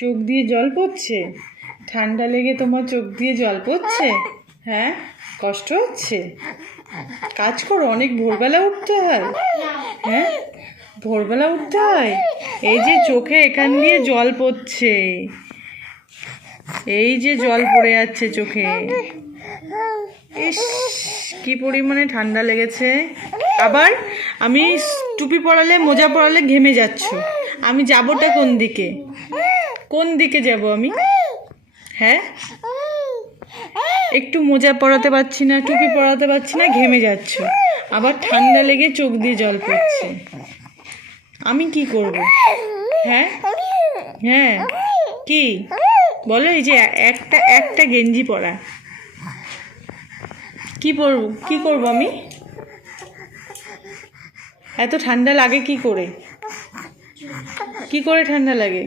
চোখ দিয়ে জল পড়ছে? ঠান্ডা লেগে তোমার চোখ দিয়ে জল পড়ছে? হ্যাঁ, কষ্ট হচ্ছে? কাজ করো, অনেক ভোরবেলা উঠতে হয়। হ্যাঁ, ভোরবেলা উঠতে হয়। এই যে চোখে এখান দিয়ে জল পড়ছে, এই যে জল পড়ে যাচ্ছে চোখে। ইস, কি পরিমাণে ঠান্ডা লেগেছে। আবার আমি টুপি পরালে, মোজা পরালে ঘেমে যাচ্ছ। আমি যাবোটা কোন দিকে? কোন দিকে যাব আমি? হ্যাঁ, একটু মোজা পরাতে পারছি না, টুপি পরাতে পারছি না, ঘেমে যাচ্ছ। আবার ঠান্ডা লেগে চোখ দিয়ে জল পড়ছে। আমি কি করব? হ্যাঁ হ্যাঁ, কি বলো? এই যে একটা একটা গেঞ্জি পরা, কি পরবো? কি করব আমি? এত ঠান্ডা লাগে কি করে? কি করে ঠান্ডা লাগে?